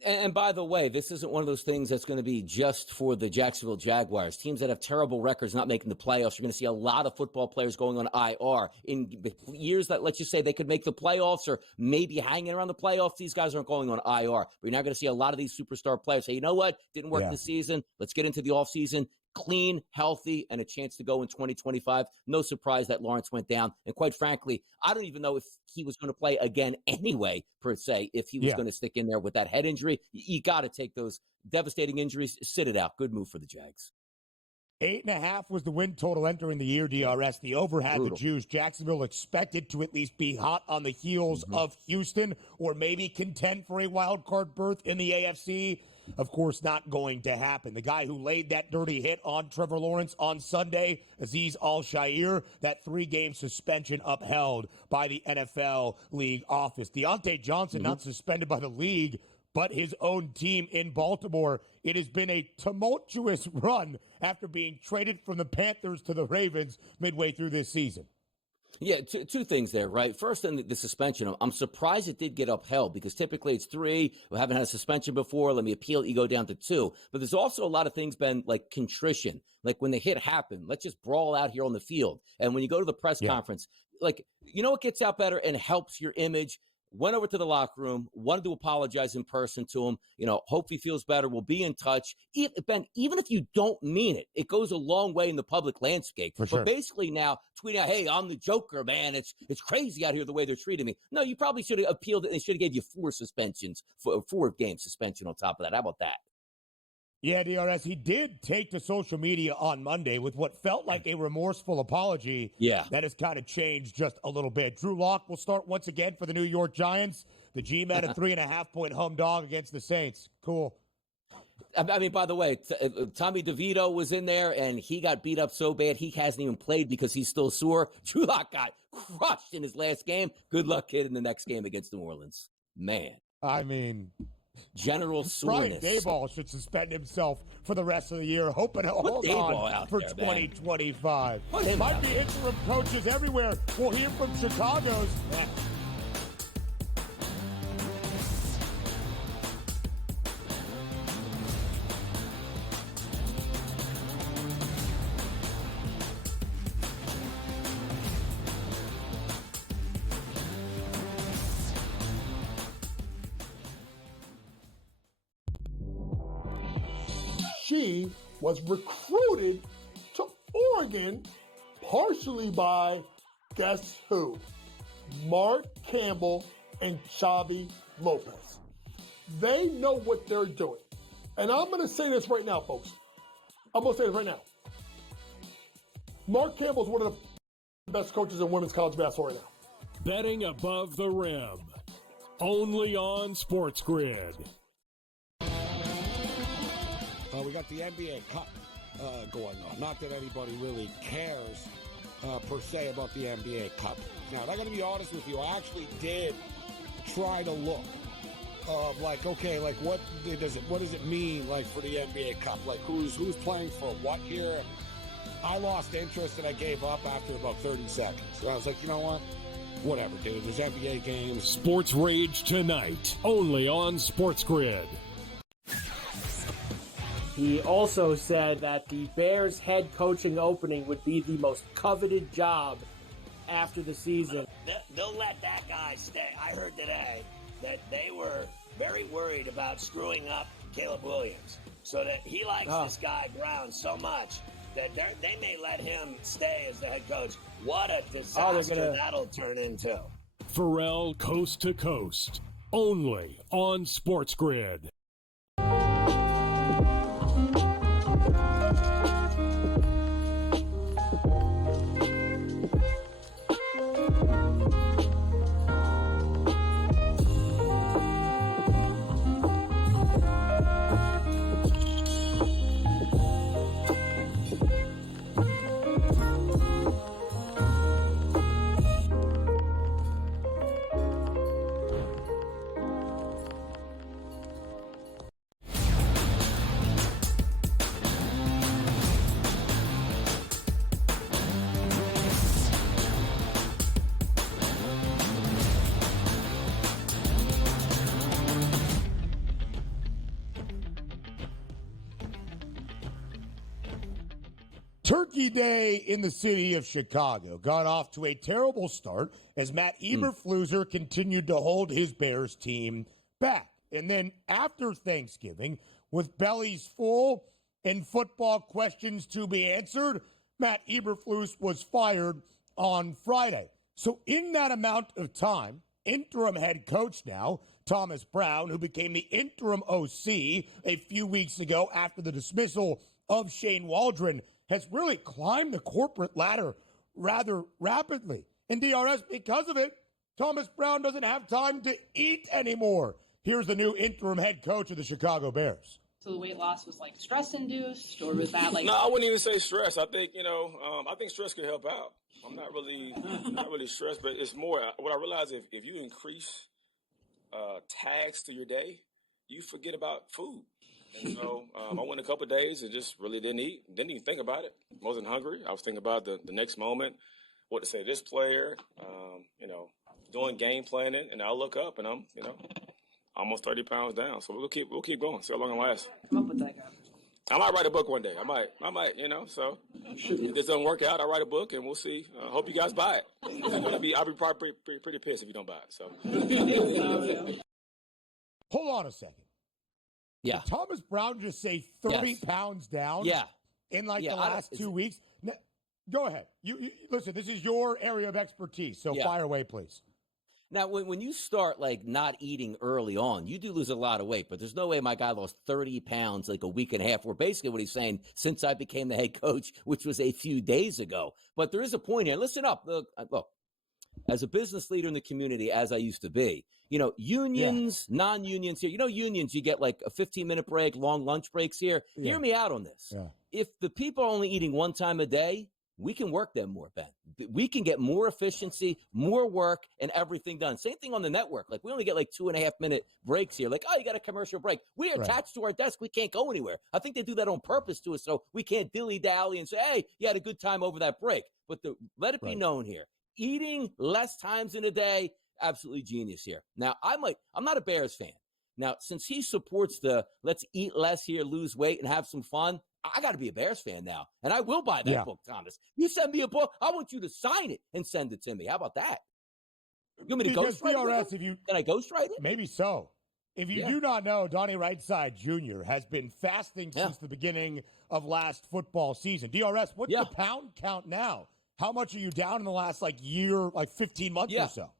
And by the way, this isn't one of those things that's going to be just for the Jacksonville Jaguars. Teams that have terrible records not making the playoffs, you're going to see a lot of football players going on IR. In years that, let's just say, they could make the playoffs or maybe hanging around the playoffs, these guys aren't going on IR. But you're not going to see a lot of these superstar players say, you know what, didn't work this season. Let's get into the offseason. Clean, healthy, and a chance to go in 2025. No surprise that Lawrence went down. And quite frankly, I don't even know if he was going to play again anyway, per se, if he was going to stick in there with that head injury. You got to take those devastating injuries, sit it out. Good move for the Jags. 8.5 was the win total entering the year, DRS. The over had the juice. Jacksonville expected to at least be hot on the heels of Houston or maybe contend for a wild card berth in the AFC. Of course, not going to happen. The guy who laid that dirty hit on Trevor Lawrence on Sunday, Azeez Al-Shaair, that 3-game suspension upheld by the NFL league office. Deontay Johnson not suspended by the league, but his own team in Baltimore. It has been a tumultuous run after being traded from the Panthers to the Ravens midway through this season. Yeah, two things there, right? First, in the suspension, I'm surprised it did get upheld because typically it's 3. We haven't had a suspension before. Let me appeal it. You go down to 2. But there's also a lot of things been like contrition. Like when the hit happened, let's just brawl out here on the field. And when you go to the press conference, like, you know what gets out better and helps your image? Went over to the locker room, wanted to apologize in person to him. You know, hope he feels better. We'll be in touch. Ben, even if you don't mean it, it goes a long way in the public landscape. But basically now tweeting out, hey, I'm the Joker, man. It's crazy out here the way they're treating me. No, you probably should have appealed it. They should have gave you 4 suspensions, 4-game suspension on top of that. How about that? Yeah, DRS, he did take to social media on Monday with what felt like a remorseful apology. Yeah. That has kind of changed just a little bit. Drew Lock will start once again for the New York Giants. The G-Man, a 3.5-point home dog against the Saints. Cool. I mean, by the way, Tommy DeVito was in there, and he got beat up so bad he hasn't even played because he's still sore. Drew Lock got crushed in his last game. Good luck, kid, in the next game against New Orleans. Man. I mean, general soreness. Brian Daboll should suspend himself for the rest of the year, hoping to hold on for 2025. Might be interim coaches everywhere. We'll hear from Chicago's next. She was recruited to Oregon partially by, guess who? Mark Campbell and Xavi Lopez. They know what they're doing. And I'm going to say this right now, folks. I'm going to say this right now. Mark Campbell is one of the best coaches in women's college basketball right now. Betting above the rim. Only on Sports Grid. We got the NBA Cup going on. Not that anybody really cares per se about the NBA Cup. Now, I got to be honest with you. I actually did try to look like, okay, like what does it mean like for the NBA Cup? Like who's playing for what here? And I lost interest and I gave up after about 30 seconds. So I was like, you know what? Whatever, dude. There's NBA games. Sports Rage tonight, only on Sports Grid. He also said that the Bears head coaching opening would be the most coveted job after the season. They'll let that guy stay. I heard today that they were very worried about screwing up Caleb Williams. So that he likes this guy Brown so much that they may let him stay as the head coach. What a disaster that'll turn into. Pharrell Coast to Coast, only on Sports Grid. Turkey Day in the city of Chicago got off to a terrible start as Matt Eberflus continued to hold his Bears team back. And then after Thanksgiving, with bellies full and football questions to be answered, Matt Eberflus was fired on Friday. So in that amount of time, interim head coach now, Thomas Brown, who became the interim OC a few weeks ago after the dismissal of Shane Waldron, has really climbed the corporate ladder rather rapidly. And DRS, because of it, Thomas Brown doesn't have time to eat anymore. Here's the new interim head coach of the Chicago Bears. So the weight loss was like stress-induced, or was that like... No, I wouldn't even say stress. I think, I think stress could help out. I'm not really stressed, but it's more, what I realize if you increase tags to your day, you forget about food. And so I went a couple of days and just really didn't eat. Didn't even think about it. Wasn't hungry. I was thinking about the next moment, what to say to this player, doing game planning. And I look up and I'm, almost 30 pounds down. So we'll keep going. See how long it lasts. Come up with that guy. I might write a book one day. I might, so if this doesn't work out, I'll write a book and we'll see. Hope you guys buy it. I'll be probably pretty pissed if you don't buy it. So hold on a second. Yeah. Did Thomas Brown just say 30 pounds down? Yeah. In the last 2 weeks? Now, go ahead. You listen, this is your area of expertise, so fire away, please. Now, when you start, not eating early on, you do lose a lot of weight, but there's no way my guy lost 30 pounds a week and a half, or basically what he's saying, since I became the head coach, which was a few days ago. But there is a point here. Listen up. Look, as a business leader in the community, as I used to be, unions, non-unions here, unions, you get a 15-minute break, long lunch breaks here. Yeah. Hear me out on this. Yeah. If the people are only eating one time a day, we can work them more, Ben. We can get more efficiency, more work, and everything done. Same thing on the network. We only get 2.5-minute breaks here. You got a commercial break. We're attached to our desk. We can't go anywhere. I think they do that on purpose to us so we can't dilly-dally and say, hey, you had a good time over that break. But let it be known here, eating less times in a day, absolutely genius here. Now, I'm not a Bears fan. Now, since he supports the let's eat less here, lose weight, and have some fun, I got to be a Bears fan now. And I will buy that book, Thomas. You send me a book, I want you to sign it and send it to me. How about that? You want me to ghostwrite it? Can I ghostwrite it? Maybe so. If you do not know, Donnie Rightside Jr. has been fasting since the beginning of last football season. DRS, what's the pound count now? How much are you down in the last year, 15 months or so?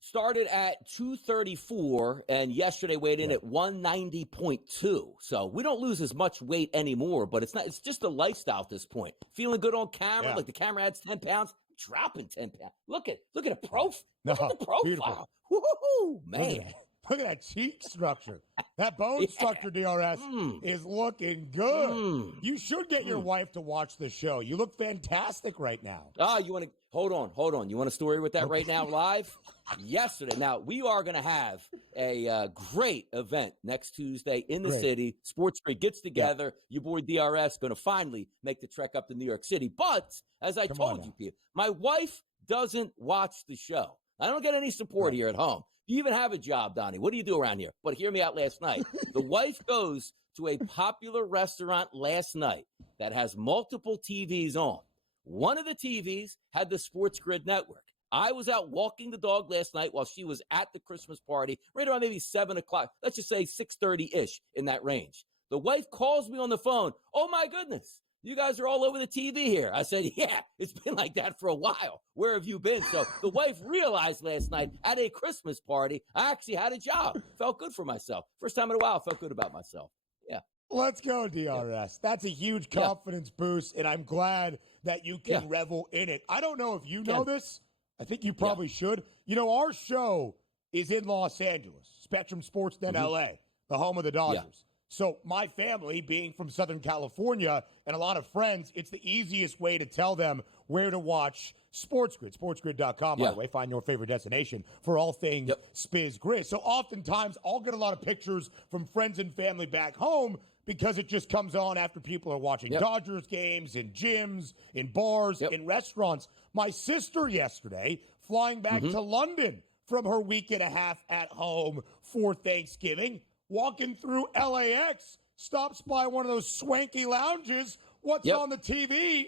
Started at 234 and yesterday weighed in at 190.2. So we don't lose as much weight anymore, but it's just a lifestyle at this point. Feeling good on camera, the camera adds 10 pounds, dropping 10 pounds. Look at a profile. Look at the profile. Woo-hoo, man. Look at that cheek structure. That bone structure, DRS, is looking good. You should get your wife to watch the show. You look fantastic right now. You want to hold on. You want a story with that right now live? Yesterday. Now, we are going to have a great event next Tuesday in the city. Sports Grid gets together. Your boy DRS going to finally make the trek up to New York City. But as I told you, Peter, my wife doesn't watch the show. I don't get any support here at home. You even have a job, Donnie. What do you do around here? But hear me out last night. The wife goes to a popular restaurant last night that has multiple TVs on. One of the TVs had the Sports Grid network. I was out walking the dog last night while she was at the Christmas party, right around maybe 7 o'clock. Let's just say 6:30-ish in that range. The wife calls me on the phone. Oh, my goodness. You guys are all over the TV here. I said, yeah, it's been like that for a while. Where have you been? So the wife realized last night at a Christmas party, I actually had a job. Felt good for myself. First time in a while, felt good about myself. Yeah. Let's go, DRS. That's a huge confidence boost, and I'm glad that you can revel in it. I don't know if you know this. I think you probably should. Our show is in Los Angeles, Spectrum Sports Net LA, the home of the Dodgers. Yeah. So my family, being from Southern California, and a lot of friends, it's the easiest way to tell them where to watch Sports Grid. SportsGrid.com, by the way. Find your favorite destination for all things Spiz Grid. So oftentimes, I'll get a lot of pictures from friends and family back home because it just comes on after people are watching Dodgers games, in gyms, in bars, in restaurants. My sister yesterday, flying back to London from her week and a half at home for Thanksgiving, walking through LAX, stops by one of those swanky lounges, what's on the TV?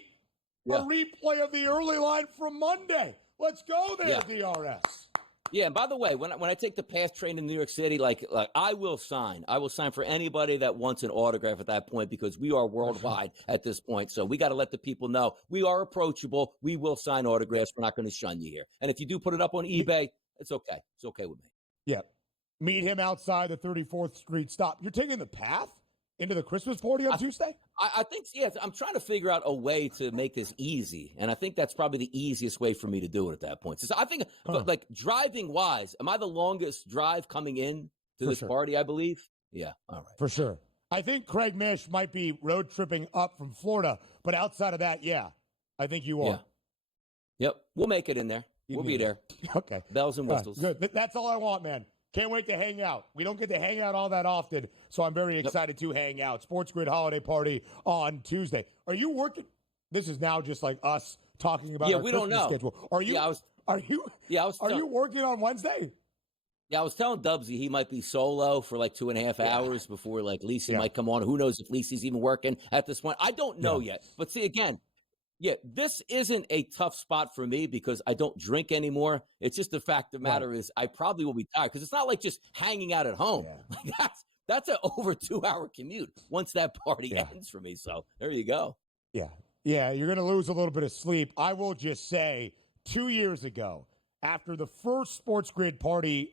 A replay of the early line from Monday. Let's go there, DRS. Yeah, and by the way, when I take the pass train in New York City, like I will sign for anybody that wants an autograph at that point, because we are worldwide at this point. So we got to let the people know we are approachable. We will sign autographs. We're not going to shun you here. And if you do put it up on eBay, it's okay. It's okay with me. Yeah. Meet him outside the 34th Street stop. You're taking the path into the Christmas party on Tuesday? I think, yes. I'm trying to figure out a way to make this easy, and I think that's probably the easiest way for me to do it at that point. So I think, like, driving-wise, am I the longest drive coming in to this party, I believe? Yeah, all right. For sure. I think Craig Mish might be road tripping up from Florida, but outside of that, I think you are. Yeah. Yep, we'll make it in there. We'll be there. Okay. Bells and whistles. Good. That's all I want, man. Can't wait to hang out. We don't get to hang out all that often, so I'm very excited to hang out. Sports Grid holiday party on Tuesday. Are you working? This is now just like us talking about our we Christmas don't know. schedule. Are you? Are you working on Wednesday? Yeah, I was telling Dubsy he might be solo for like 2.5 hours before like Lisa might come on. Who knows if Lisa's even working at this point? I don't know yet. But see, again, this isn't a tough spot for me because I don't drink anymore. It's just the fact of the matter is I probably will be tired because it's not like just hanging out at home. Like that's an over 2-hour commute once that party ends for me. So there you go. Yeah, you're going to lose a little bit of sleep. I will just say 2 years ago, after the first Sports Grid party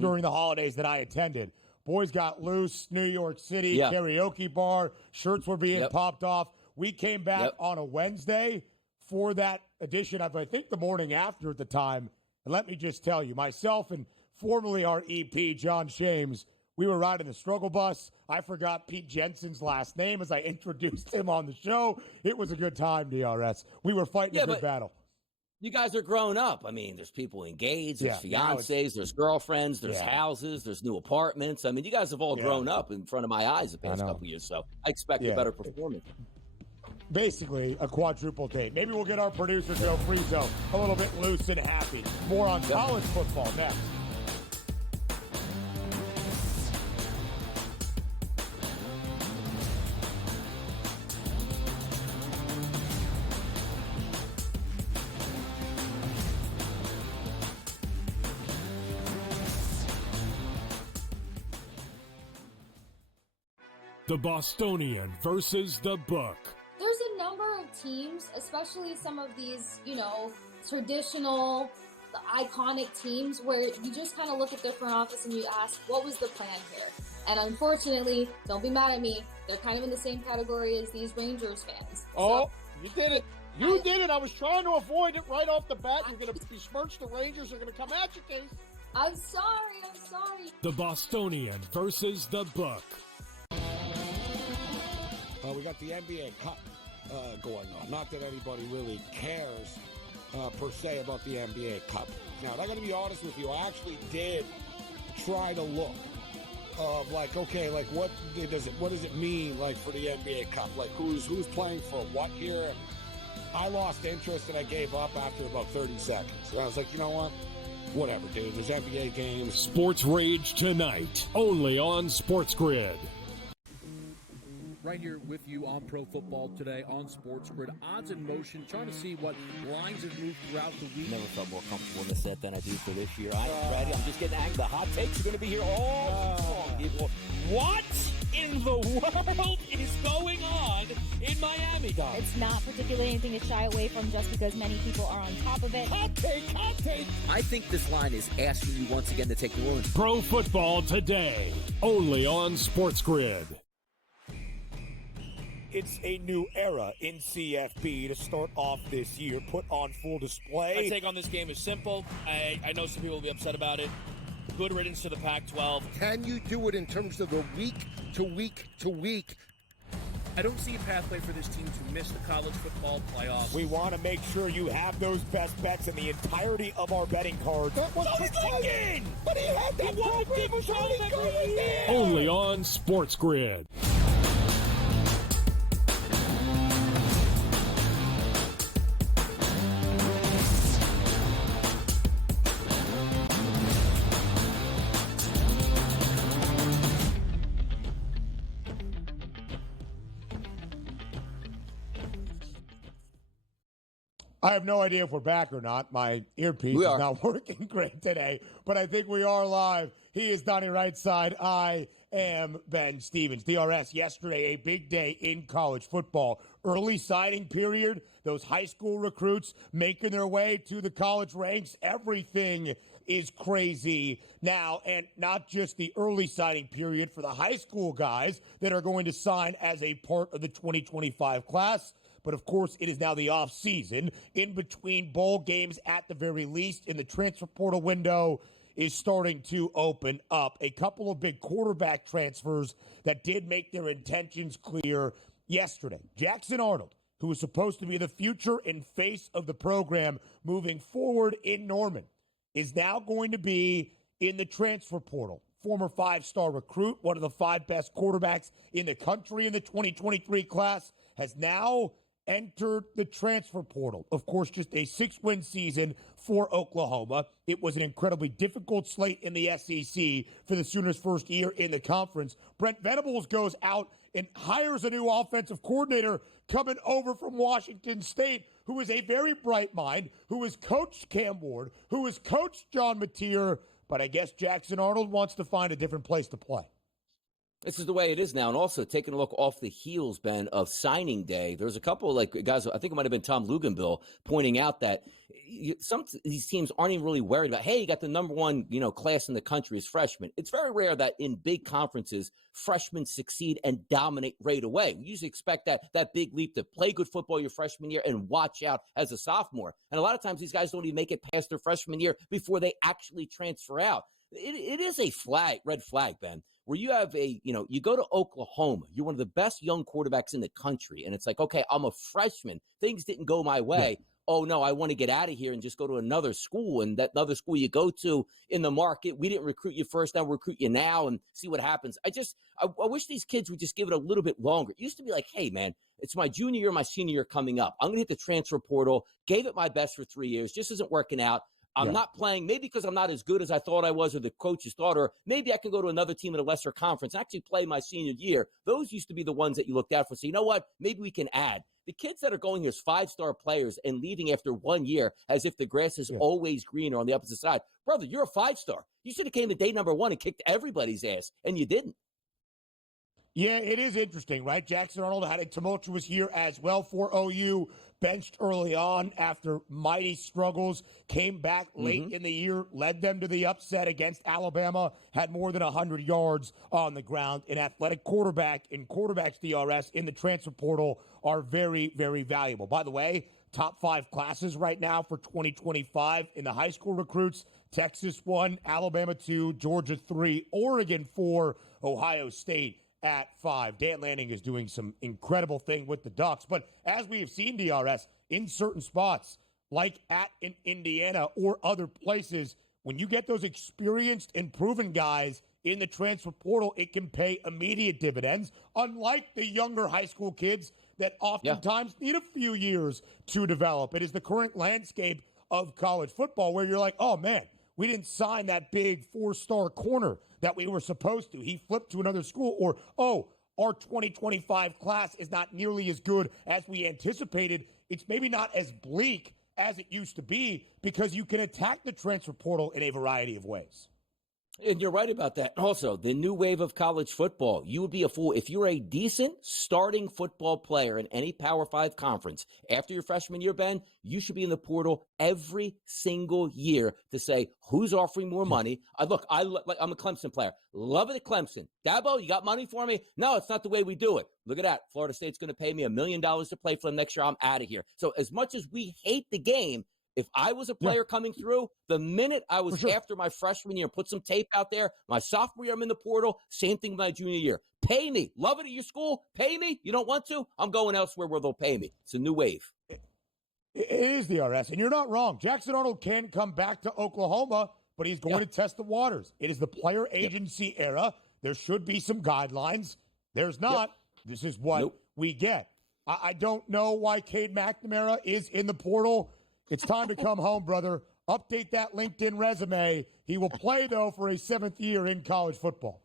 during the holidays that I attended, boys got loose, New York City, karaoke bar, shirts were being popped off. We came back on a Wednesday for that edition of, I think, the morning after at the time. And let me just tell you, myself and formerly our EP, John Shames, we were riding the struggle bus. I forgot Pete Jensen's last name as I introduced him on the show. It was a good time, DRS. We were fighting a good battle. You guys are grown up. I mean, there's people engaged, there's fiancés, there's girlfriends, there's houses, there's new apartments. I mean, you guys have all grown up in front of my eyes the past couple years, so I expect a better performance. Basically, a quadruple date. Maybe we'll get our producer, Joe Frieso, a little bit loose and happy. More on college football next. The Bostonian versus the Book. There's a number of teams, especially some of these, traditional, iconic teams where you just kind of look at their front office and you ask, what was the plan here? And unfortunately, don't be mad at me, they're kind of in the same category as these Rangers fans. Oh, you did it. You did it. I was trying to avoid it right off the bat. You're going to besmirch the Rangers. They're going to come at you, Case. I'm sorry. The Bostonian versus the Book. We got the NBA Cup going on. Not that anybody really cares per se about the NBA Cup. Now, I got to be honest with you. I actually did try to look of what does it mean like for the NBA Cup? Like who's playing for what here? And I lost interest and I gave up after about 30 seconds. And I was like, you know what? Whatever, dude. There's NBA games. Sports Rage tonight, only on Sports Grid. Right here with you on Pro Football Today on Sports Grid. Odds in motion, trying to see what lines have moved throughout the week. Never felt more comfortable in this set than I do for this year. I'm ready. I'm just getting angry. The hot takes are going to be here all long, people. What in the world is going on in Miami, Dom? It's not particularly anything to shy away from just because many people are on top of it. Hot take. I think this line is asking you once again to take the wound. Pro Football Today, only on Sports Grid. It's a new era in CFB to start off this year, put on full display. My take on this game is simple. I know some people will be upset about it. Good riddance to the Pac-12. Can you do it in terms of the week to week to week? I don't see a pathway for this team to miss the college football playoffs. We want to make sure you have those best bets in the entirety of our betting cards. That was thinking! But he had that program was already going there! Only on Sports Grid. I have no idea if we're back or not. My earpiece is not working great today, but I think we are live. He is Donnie Rightside. I am Ben Stevens. DRS, yesterday, a big day in college football. Early signing period, those high school recruits making their way to the college ranks. Everything is crazy now, and not just the early signing period for the high school guys that are going to sign as a part of the 2025 class. But, of course, it is now the offseason. In between bowl games, at the very least, in the transfer portal window is starting to open up. A couple of big quarterback transfers that did make their intentions clear yesterday. Jackson Arnold, who was supposed to be the future and face of the program moving forward in Norman, is now going to be in the transfer portal. Former five-star recruit, one of the 5 best quarterbacks in the country in the 2023 class, has now entered the transfer portal. Of course, just a 6-win season for Oklahoma. It was an incredibly difficult slate in the SEC for the Sooners' first year in the conference. Brent Venables goes out and hires a new offensive coordinator coming over from Washington State, who is a very bright mind, who has coached Cam Ward, who has coached John Mateer, but I guess Jackson Arnold wants to find a different place to play. This is the way it is now. And also taking a look off the heels, Ben, of signing day, there's a couple of guys, I think it might have been Tom Luganbill, pointing out that some of these teams aren't even really worried about, hey, you got the number one, class in the country as freshmen. It's very rare that in big conferences, freshmen succeed and dominate right away. We usually expect that big leap to play good football your freshman year and watch out as a sophomore. And a lot of times these guys don't even make it past their freshman year before they actually transfer out. It is a red flag, Ben, where you have you go to Oklahoma, you're one of the best young quarterbacks in the country, and it's like, okay, I'm a freshman. Things didn't go my way. Yeah. Oh, no, I want to get out of here and just go to another school. And that other school you go to in the market, we didn't recruit you first, now we'll recruit you now and see what happens. I wish these kids would just give it a little bit longer. It used to be like, hey, man, it's my junior year, my senior year coming up. I'm going to hit the transfer portal, gave it my best for 3 years, just isn't working out. I'm not playing, maybe because I'm not as good as I thought I was or the coaches thought, or maybe I can go to another team in a lesser conference and actually play my senior year. Those used to be the ones that you looked out for. So you know what? Maybe we can add. The kids that are going here as 5-star players and leaving after 1 year as if the grass is always greener on the opposite side. Brother, you're a 5-star. You should have came to day number 1 and kicked everybody's ass, and you didn't. Yeah, it is interesting, right? Jackson Arnold had a tumultuous year as well for OU, benched early on after mighty struggles, came back late in the year, led them to the upset against Alabama, had more than 100 yards on the ground. An athletic quarterback in quarterbacks DRS in the transfer portal are very, very valuable. By the way, top 5 classes right now for 2025 in the high school recruits: Texas 1, Alabama 2, Georgia 3, Oregon 4, Ohio State at 5. Dan Lanning is doing some incredible thing with the Ducks. But as we have seen, DRS, in certain spots, like in Indiana or other places, when you get those experienced and proven guys in the transfer portal, it can pay immediate dividends, unlike the younger high school kids that oftentimes need a few years to develop. It is the current landscape of college football where you're like, oh, man, we didn't sign that big 4-star corner that we were supposed to. He flipped to another school. Or, oh, our 2025 class is not nearly as good as we anticipated. It's maybe not as bleak as it used to be because you can attack the transfer portal in a variety of ways. And you're right about that. Also, the new wave of college football, you would be a fool. If you're a decent starting football player in any Power 5 conference after your freshman year, Ben, you should be in the portal every single year to say, who's offering more money? I'm a Clemson player. Love it at Clemson. Dabo, you got money for me? No, it's not the way we do it. Look at that. Florida State's going to pay me $1 million to play for them next year. I'm out of here. So as much as we hate the game, if I was a player coming through, the minute I was after my freshman year, put some tape out there, my sophomore year, I'm in the portal, same thing my junior year. Pay me. Love it at your school. Pay me. You don't want to? I'm going elsewhere where they'll pay me. It's a new wave. It is the RS, and you're not wrong. Jackson Arnold can come back to Oklahoma, but he's going to test the waters. It is the player agency era. There should be some guidelines. There's not. This is what we get. I don't know why Cade McNamara is in the portal. It's time to come home, brother. Update that LinkedIn resume. He will play, though, for a 7th year in college football.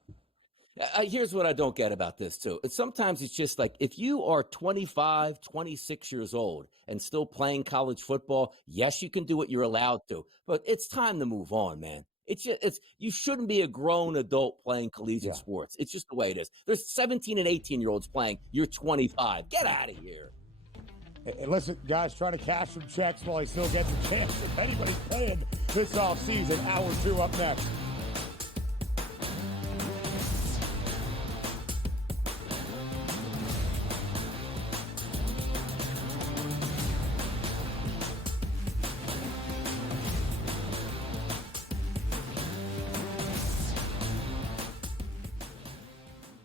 Here's what I don't get about this, too. Sometimes it's just like if you are 25, 26 years old and still playing college football, yes, you can do what you're allowed to. But it's time to move on, man. You shouldn't be a grown adult playing collegiate sports. It's just the way it is. There's 17 and 18-year-olds playing. You're 25. Get out of here. Hey, listen, guys, trying to cash some checks while he still gets a chance. If anybody's playing this offseason, hour 2 up next.